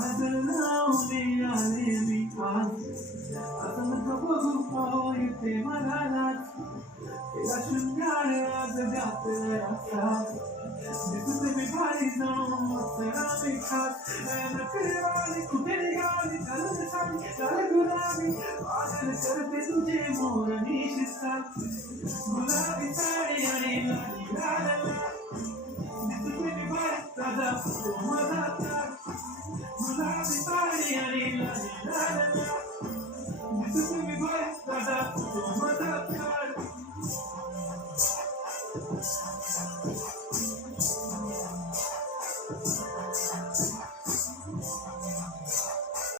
काजल लावणे आले मी आज आता नको बघू पाहू येते मला नाच तिला शृंगार आज घातला असाच दिसते मी भारी जाऊन असताना मी खास नकरेवाली कुठे निघाली चालत साडी चाल गुलाबी पागल करते तुझे मोर निशिस्तात गुलाबी साडी आणि लाली लाला दिसते मी भारी ताजा तो माझा ताज गुलाबी साडी आणि लाली लाला दिसते मी भारी ताजा तो माझा ताज